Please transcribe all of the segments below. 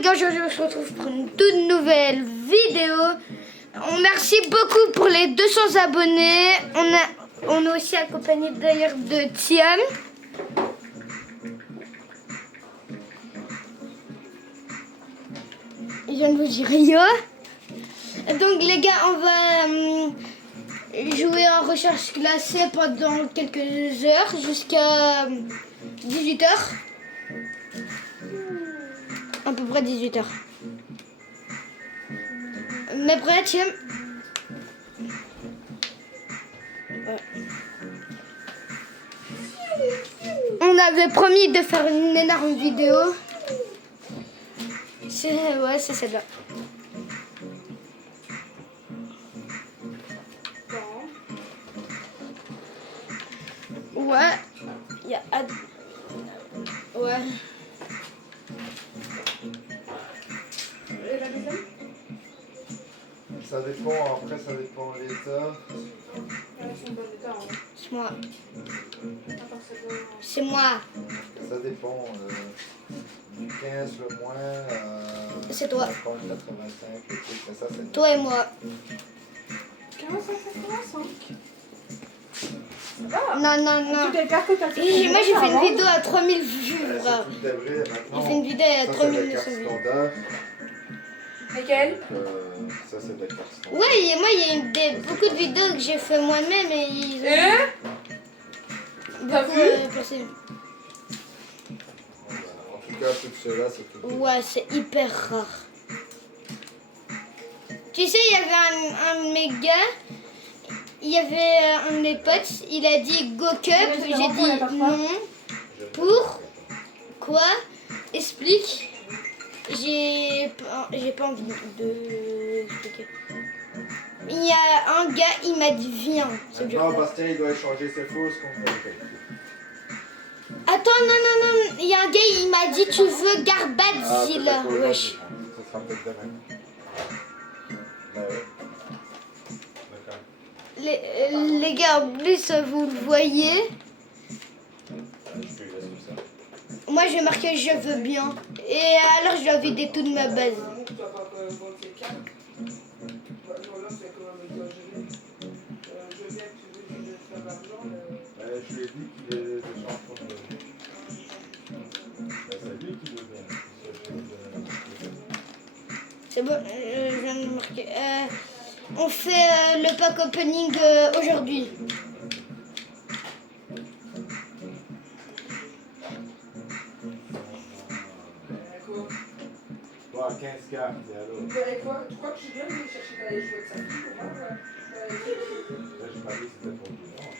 les gars, aujourd'hui on se retrouve pour une toute nouvelle vidéo. On merci beaucoup pour les 200 abonnés. On est aussi accompagné d'ailleurs de Tiam. Je viens de vous dire yo. Donc les gars, on va jouer en recherche classée pendant quelques heures jusqu'à 18 h. À peu près 18 h. Mais prêt, Tiam? On avait promis de faire une énorme vidéo. C'est celle-là. Ouais. Il y a... Ouais. Et la deuxième? Ça dépend, après ça dépend de l'état. Elles sont bonnes d'état, hein. C'est moi. Attends, c'est bon. C'est moi. Ça dépend du 15 le moins C'est toi. 50, 85, le truc, mais ça c'est... Toi et moi. 15 à 85. Ça va? Non. Tu t'écartes que t'as fait. Moi j'ai fait une vidéo à 3000 vues, C'est frère. tout vrai, maintenant. J'ai fait une vidéo à Ça c'est 3000 de la vues. carte standard. Lesquelles? Ça c'est de la carte standard. Ouais, et moi il y a beaucoup de vidéos que j'ai fait moi-même et ils ont T'as beaucoup vu? percé. En tout cas, tout cela c'est tout. Ouais, c'est hyper rare. Tu sais, il y avait un de mes gars, il y avait un de mes potes, il a dit go cup, Ouais, j'ai c'est vraiment dit la parfois. non. Pour quoi? Explique. J'ai pas envie de expliquer. Il y a un gars, il m'a dit viens. C'est dur. Maintenant, Bastien il doit échanger ses fausses contre les faits. Attends, non. Il y a un gars, il m'a dit tu veux Garbadzil. Wesh. Ça sera peut-être demain. Bah ouais. D'accord. Les gars, en plus, vous le voyez. Je te laisse comme ça. Moi, je vais marquer je veux bien. Et alors, je dois vider toute ma base. Je lui ai dit qu'il est de champion de... C'est lui qui veut bien. C'est bon, je viens de marquer. On fait le pack opening aujourd'hui. Toi, 15 cartes, et alors? Tu crois que je viens de chercher d'aller jouer de sa fille pour moi? Là, j'ai pas dit que c'était pour lui. Non.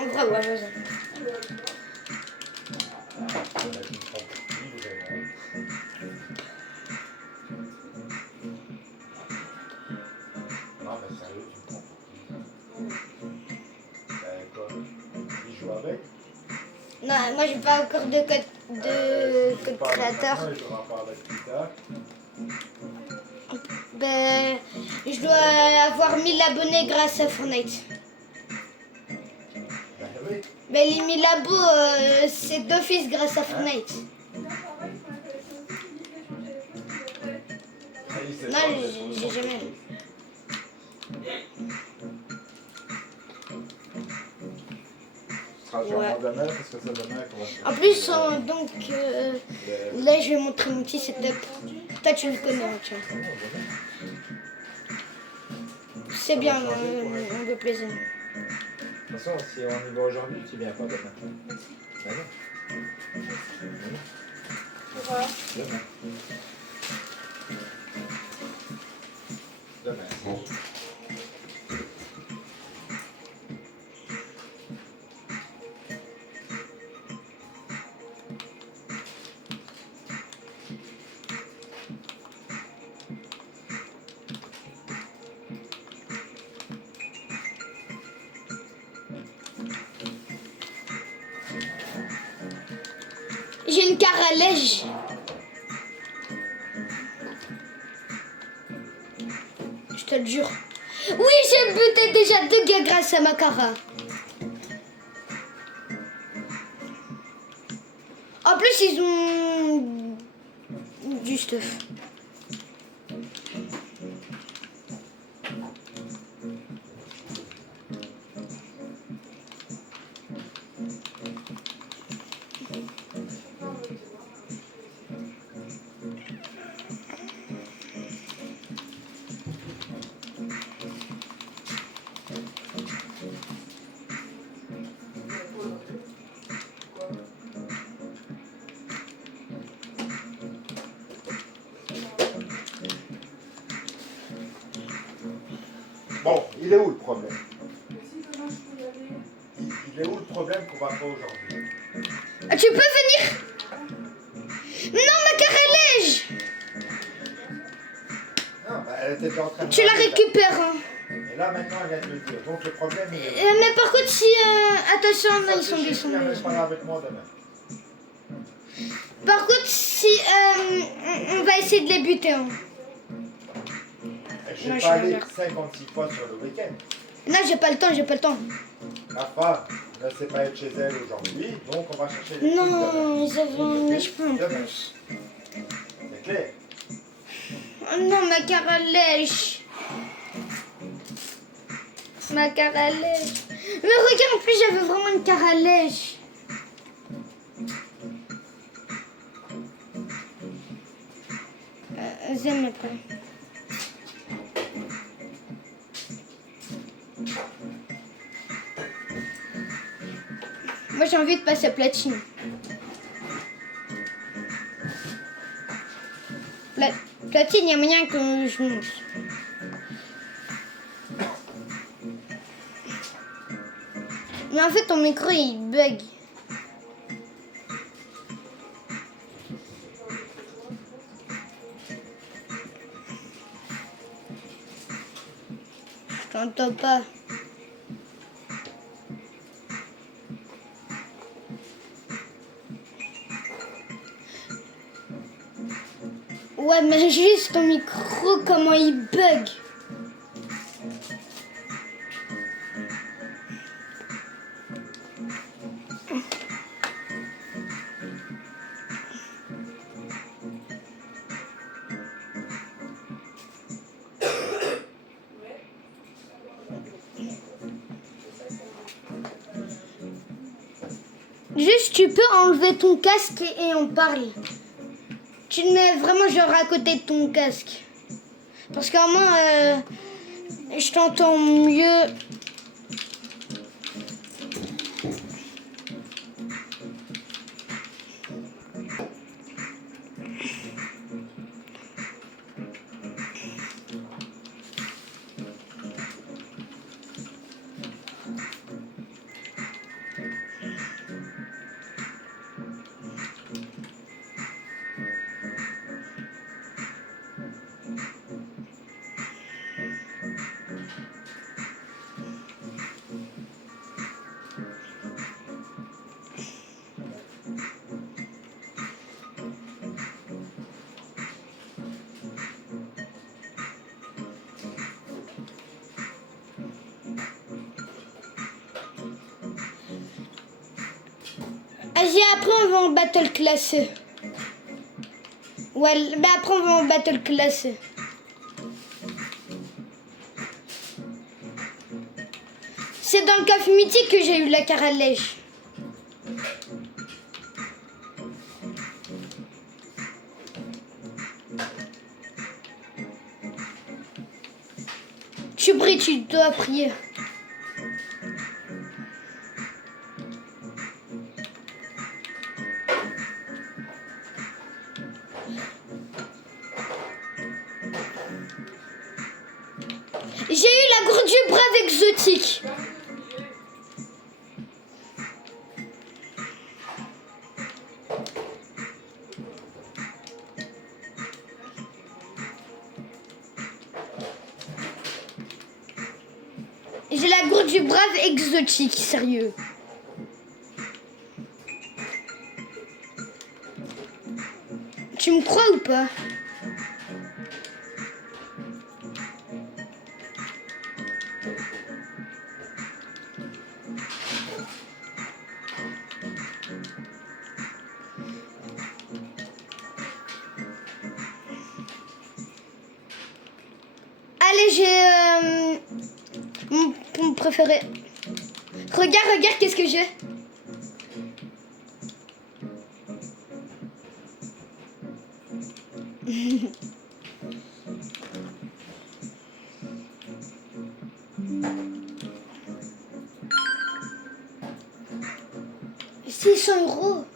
En vrai, ouais, vas-y. On a dit pas pour lui, vraiment. Non, mais sérieux, tu me prends pour qui? Ben, quoi? Il joue avec? Non, moi, j'ai pas encore de code créateur. Je vais en parler plus tard. Ben, je dois avoir 1000 abonnés grâce à Fortnite. Ben oui. Ben, les 1000 abos, c'est d'office grâce à Fortnite. Non, j'ai jamais. Ce sera sûrement demain, parce que c'est demain qu'on va faire. En plus, donc, là, je vais montrer mon petit setup. Toi, tu le connais, hein, tu vois. C'est bien, on veut plaisir. De toute façon, si on y va aujourd'hui, tu viens pas demain. Ben non. Pourquoi? Demain. Demain. J'ai une caralège. Je te le jure. Oui, j'ai buté déjà 2 gars grâce à ma cara. En plus, ils ont du teuf. Bon, il est où le problème? Mais si demain je peux y aller. Il est où le problème qu'on va pas aujourd'hui? Ah, tu peux venir? Non, ma carrelège! Non, bah, elle était en train de Tu la parler, là. récupères. Hein. Et là, maintenant, elle vient de le dire. Donc, le problème, il est où? Mais par contre, si... attention, là, ils sont Il descendus. viens même pas là avec moi demain. Par contre, si... on va essayer de les buter. Hein. Je Moi, vais je pas suis aller en 56 fois sur le week-end. Non, j'ai pas le temps, j'ai pas le temps. La femme ne sait pas être chez elle aujourd'hui, donc on va chercher les trucs demain. Non, ils avaient un Donc, neige en demain. plus. C'est clair. Oh non, ma carrelège. Ma carrelège. Mais regarde, en plus, j'avais vraiment une carrelège. J'aime pas. Moi, j'ai envie de passer à platine. Platine, il y a moyen que je monte. Mais en fait, ton micro, il bug. Je t'entends pas. Ouais, mais juste ton micro, comment il bug. Juste, tu peux enlever ton casque et on parle. Tu le mets vraiment genre à côté de ton casque. Parce qu'au moins, je t'entends mieux. Vas-y, après on va en battle classé. Ouais, bah après on va en battle classé. C'est dans le café mythique que j'ai eu la carrelège. Tu pries, tu dois prier. J'ai eu la gourde du brave exotique. J'ai la gourde du brave exotique, sérieux. Tu me crois ou pas? j'ai mon préféré. Regarde, qu'est-ce que j'ai. €600.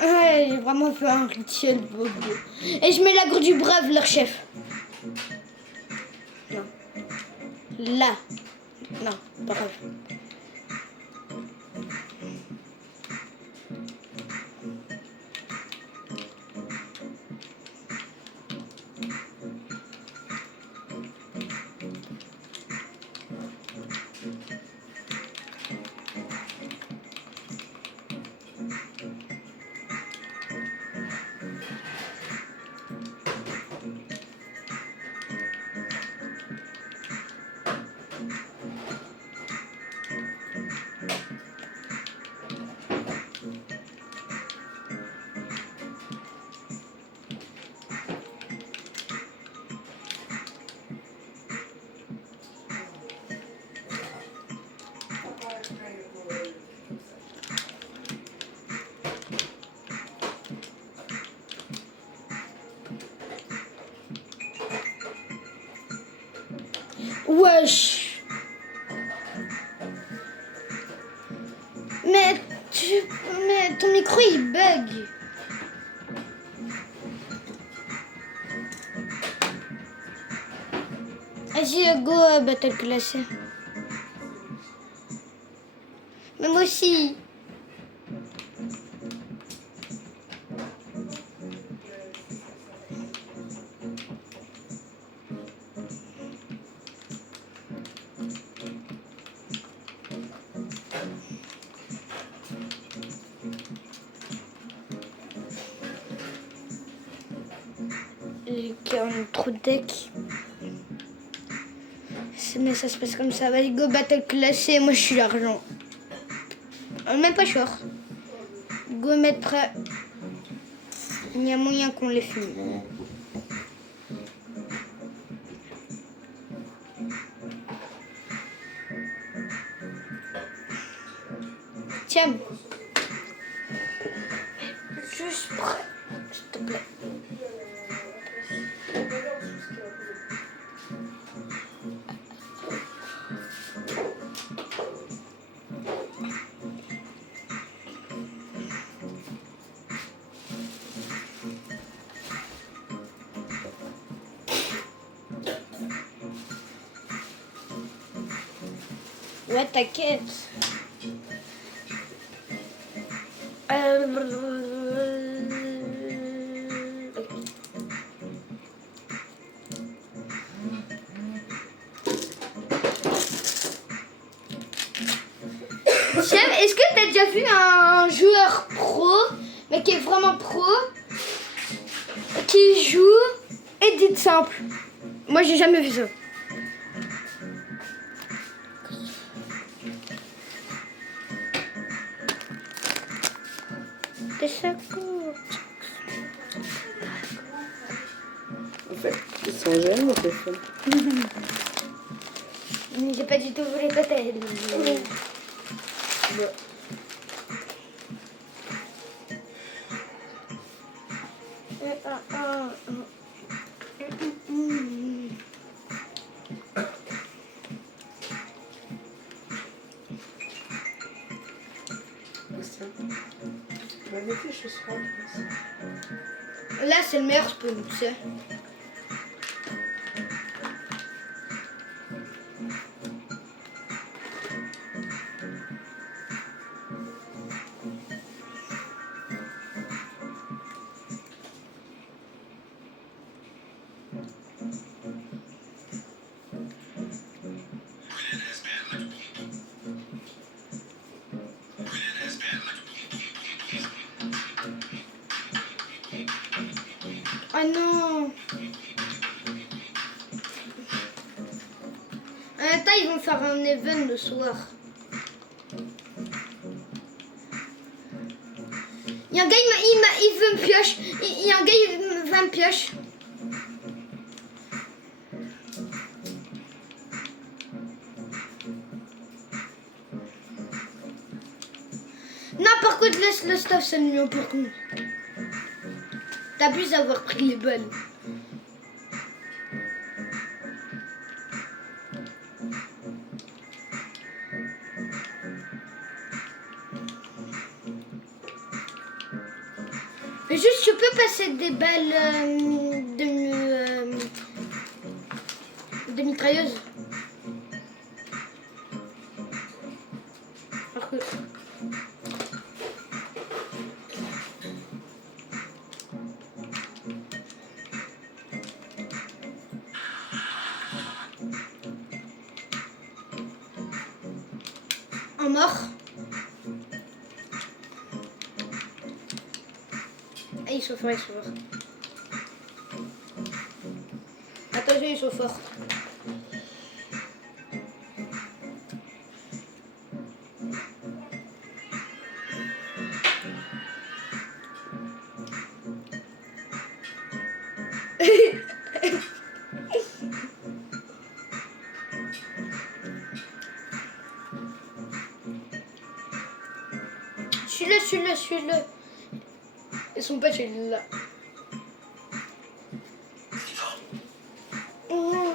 Ouais, j'ai vraiment fait un rituel bobo. Et je mets la grue du brave, leur chef. Non. Là. Non, brave. Wesh. Mais ton micro il bug. Vas-y, go battle classé. Mais moi aussi. J'ai 40 trop de deck. Mais ça se passe comme ça. Vas-y, go battle classé. Moi, je suis l'argent. Même pas short. Go mettre prêt. Il y a moyen qu'on les fume. Tiens. Juste prêt. S'il te plaît. Ouais, t'inquiète. Chef, est-ce que t'as déjà vu un joueur pro, mais qui est vraiment pro, qui joue edit simple? Moi, j'ai jamais vu ça. En fait, ils sont jeunes, c'est ça. J'ai pas du tout voulu péter. Tu vas mettre les chaussures en place. Là, c'est le meilleur spawn, tu sais. Ah non. Attends, ils vont faire un event le soir. Il y a un gars, il veut me pioche. Il y a un gars, il va me pioche. Non, par contre, laisse le stuff, c'est mieux par contre. T'abuses d'avoir pris les balles. Mais juste, tu peux passer des balles de mitrailleuse. Alors que... Un mort. Ah, ils sont forts, ils sont forts. Attention, ils sont forts. Suis-le. Et son pote, il est là. Oh.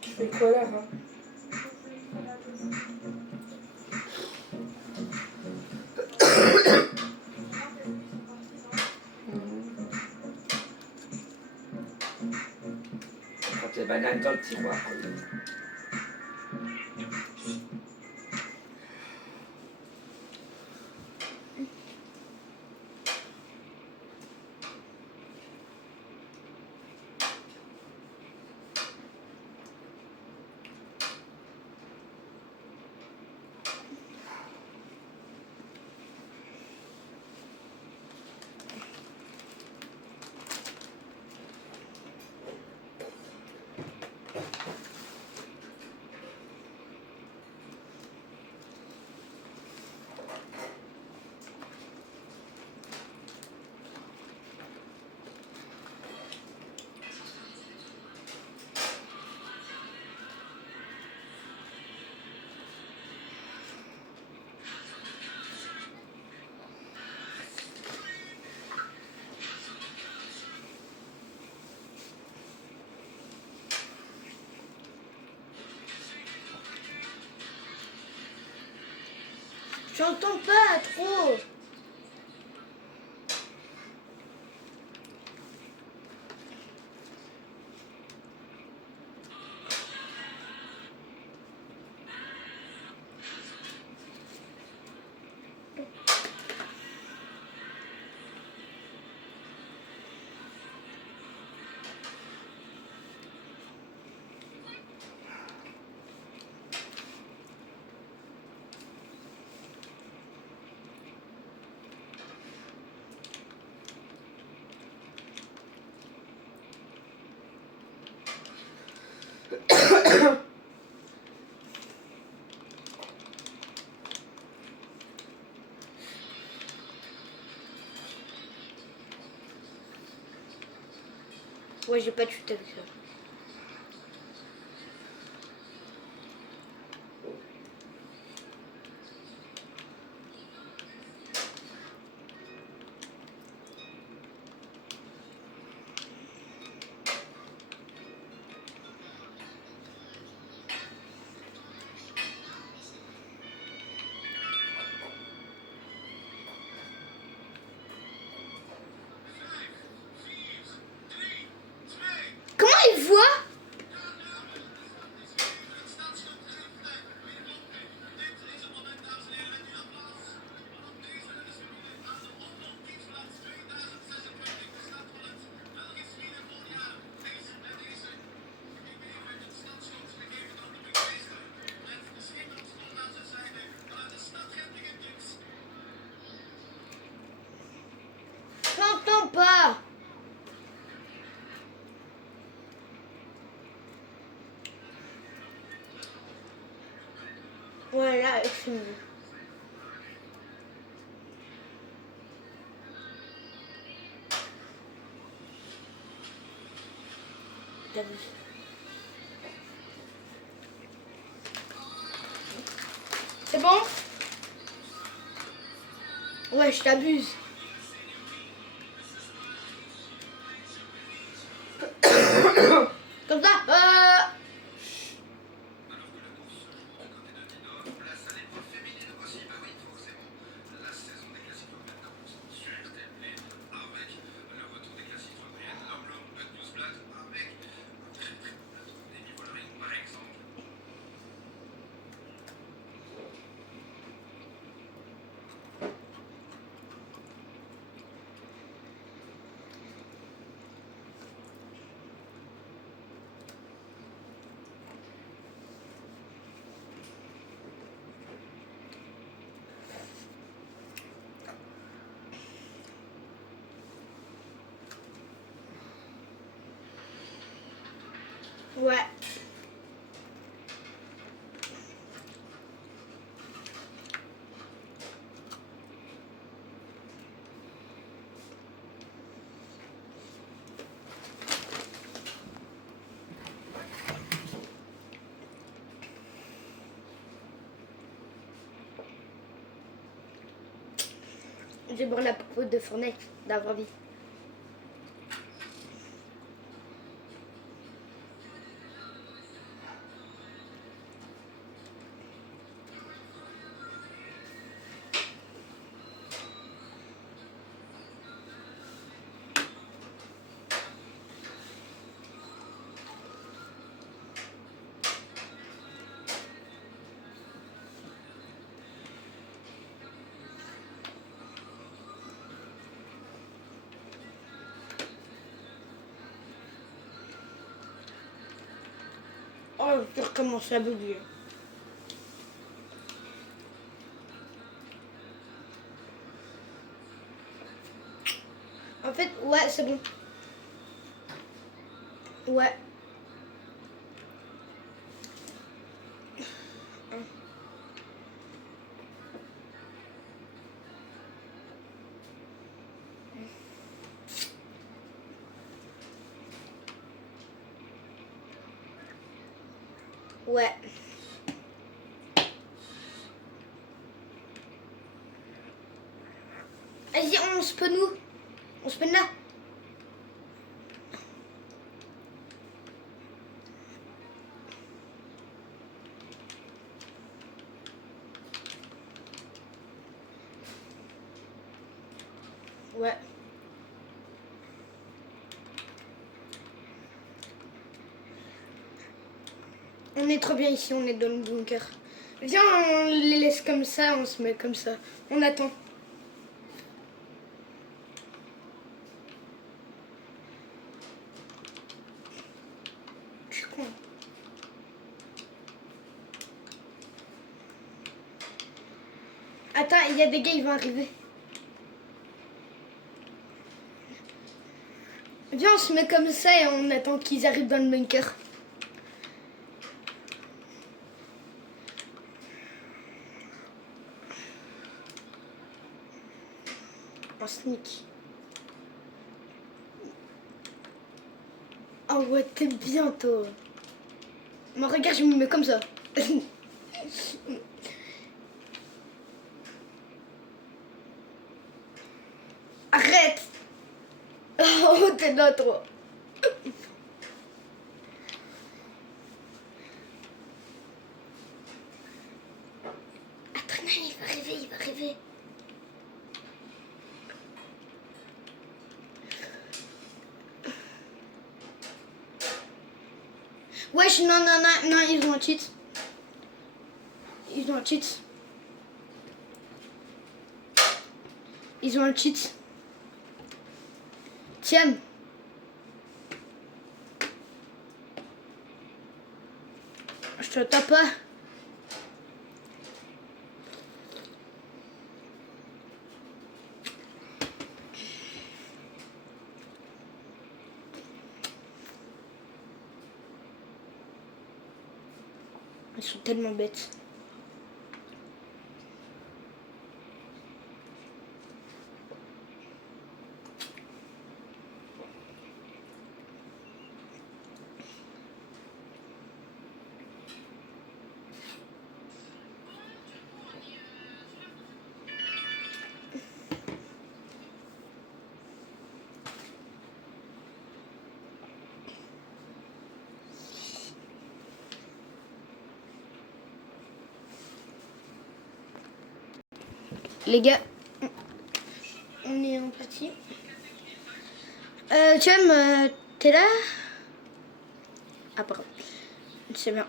Tu fais quoi là, hein? Quand les bananes dans le tiroir. J'entends pas trop. Ouais, j'ai pas de chute avec ça. Comment il voit? Je n'entends pas. Voilà, c'est mieux. T'as vu? C'est bon? Ouais, je t'abuse. Comme ça. Ouais. J'ai boire la popote de Fournette d'avoir vie. Oh, je recommence à bouger. En fait, ouais, c'est bon. Ouais. Ouais. Vas-y, on se peut nous. On se peut là. Ouais. On est trop bien ici, on est dans le bunker. Viens, on les laisse comme ça, on se met comme ça. On attend. Je suis con. Attends, il y a des gars, ils vont arriver. Viens, on se met comme ça et on attend qu'ils arrivent dans le bunker. En sneak. Oh ouais, t'es bien toi. Moi regarde, je me mets comme ça. Arrête. Oh, t'es là toi. Attends, non, il va rêver, il va rêver. Wesh, non, non, non, non, ils ont un cheat. Ils ont un cheat. Ils ont un cheat. Tiens. Je te tape pas. Ils sont tellement bêtes. Les gars, on est en partie. Chum, t'es là? Ah, pardon. C'est bien.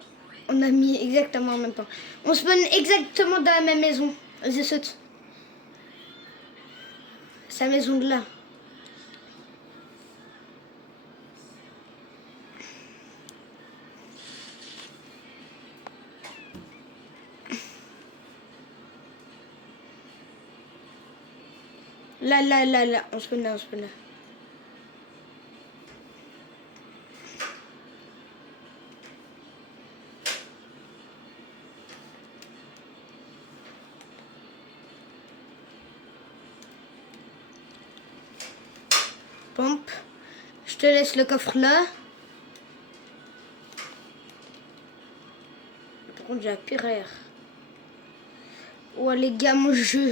On a mis exactement en même temps. On spawn exactement dans la même maison. Vas-y, saute. Sa maison de là. Là, là, là, là. On spawn là, on spawn là. Pompe. Je te laisse le coffre là. Par contre, j'ai la pire air. Ouais, les gars, mon jeu.